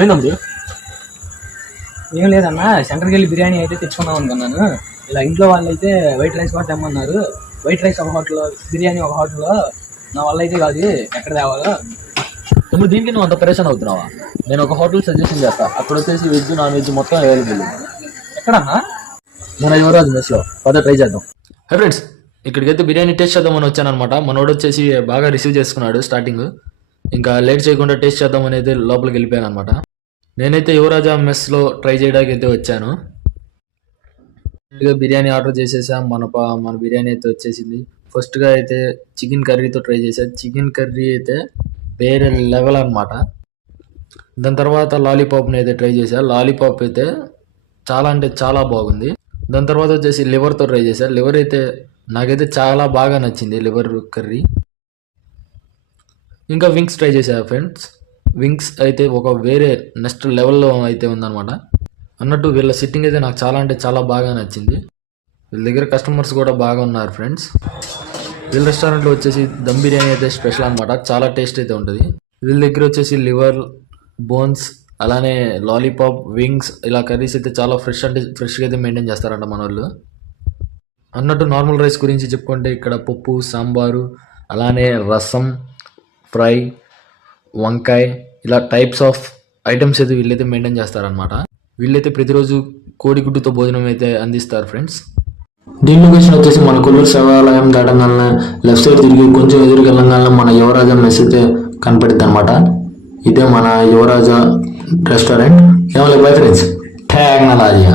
ఏంటమ్ముడు? ఏం లేదన్నా, సెంటర్కి వెళ్ళి బిర్యానీ అయితే తెచ్చుకుందాం అనుకున్నాను. ఇలా ఇంట్లో వాళ్ళు అయితే వైట్ రైస్ కూడా తెమ్మన్నారు. వైట్ రైస్ ఒక హోటల్లో, బిర్యానీ ఒక హోటల్లో. నా వల్ల అయితే కాదు, ఎక్కడ తేవాలో. తమ్ముడు దీనికి నువ్వు అంత పరేషాన్ అవుతున్నావా? నేను ఒక హోటల్ సజెషన్ చేస్తా. అక్కడ వచ్చేసి వెజ్ నాన్ వెజ్ మొత్తం అవైలబుల్. ఎక్కడన్నా? మన యువరాజ్ మెస్లో. పద ట్రై చేద్దాం. హై ఫ్రెండ్స్, ఇక్కడికైతే బిర్యానీ టేస్ట్ చేద్దామని వచ్చానమాట. మనోడు వచ్చేసి బాగా రిసీవ్ చేసుకున్నాడు స్టార్టింగ్. ఇంకా లేట్ చేయకుండా టేస్ట్ చేద్దామని అయితే లోపలికి వెళ్ళిపోయాను అనమాట. నేనైతే యువరాజా మెస్లో ట్రై చేయడానికి అయితే వచ్చాను. బిర్యానీ ఆర్డర్ చేసేసా. మన బిర్యానీ అయితే వచ్చేసింది. ఫస్ట్గా అయితే చికెన్ కర్రీతో ట్రై చేశా. చికెన్ కర్రీ అయితే వేరే లెవెల్ అనమాట. దాని తర్వాత లాలీపాప్ని అయితే ట్రై చేశా. లాలీపాప్ అయితే చాలా అంటే చాలా బాగుంది. దాని తర్వాత వచ్చేసి లివర్తో ట్రై చేశా. లివర్ అయితే నాకైతే చాలా బాగా నచ్చింది, లివర్ కర్రీ. ఇంకా వింగ్స్ ట్రై చేశా ఫ్రెండ్స్. వింగ్స్ అయితే ఒక వేరే నెక్స్ట్ లెవెల్లో అయితే ఉందన్నమాట. అన్నట్టు వీళ్ళ సిట్టింగ్ అయితే నాకు చాలా అంటే చాలా బాగా నచ్చింది. వీళ్ళ దగ్గర కస్టమర్స్ కూడా బాగా ఉన్నారు ఫ్రెండ్స్. వీళ్ళ రెస్టారెంట్లో వచ్చేసి దమ్ బిర్యానీ అయితే స్పెషల్ అనమాట. చాలా టేస్ట్ అయితే ఉంటుంది. వీళ్ళ దగ్గర వచ్చేసి లివర్, బోన్స్, అలానే లాలీపాప్, వింగ్స్ ఇలా కర్రీస్ అయితే చాలా ఫ్రెష్గా అయితే మెయింటైన్ చేస్తారంట మన వాళ్ళు. అన్నట్టు నార్మల్ రైస్ గురించి చెప్పుకుంటే ఇక్కడ పప్పు, సాంబారు, అలానే రసం, ఫ్రై, వంకాయ ఇలా టైప్స్ ఆఫ్ ఐటమ్స్ అయితే వీళ్ళైతే మెయింటైన్ చేస్తారనమాట. వీళ్ళైతే ప్రతిరోజు కోడిగుడ్డుతో భోజనం అయితే అందిస్తారు ఫ్రెండ్స్. దీని లొకేషన్ వచ్చేసి మన కొల్లూరు శివాలయం దాటంగానే లెఫ్ట్ సైడ్ తిరిగి కొంచెం ఎదురుకి వెళ్ళంగానే మన యువరాజా మెస్ అయితే కనపడుద్ది అనమాట. ఇదే మన యువరాజా రెస్టారెంట్. ఏమో బై ఫ్రెండ్స్, టెక్నాలజీ.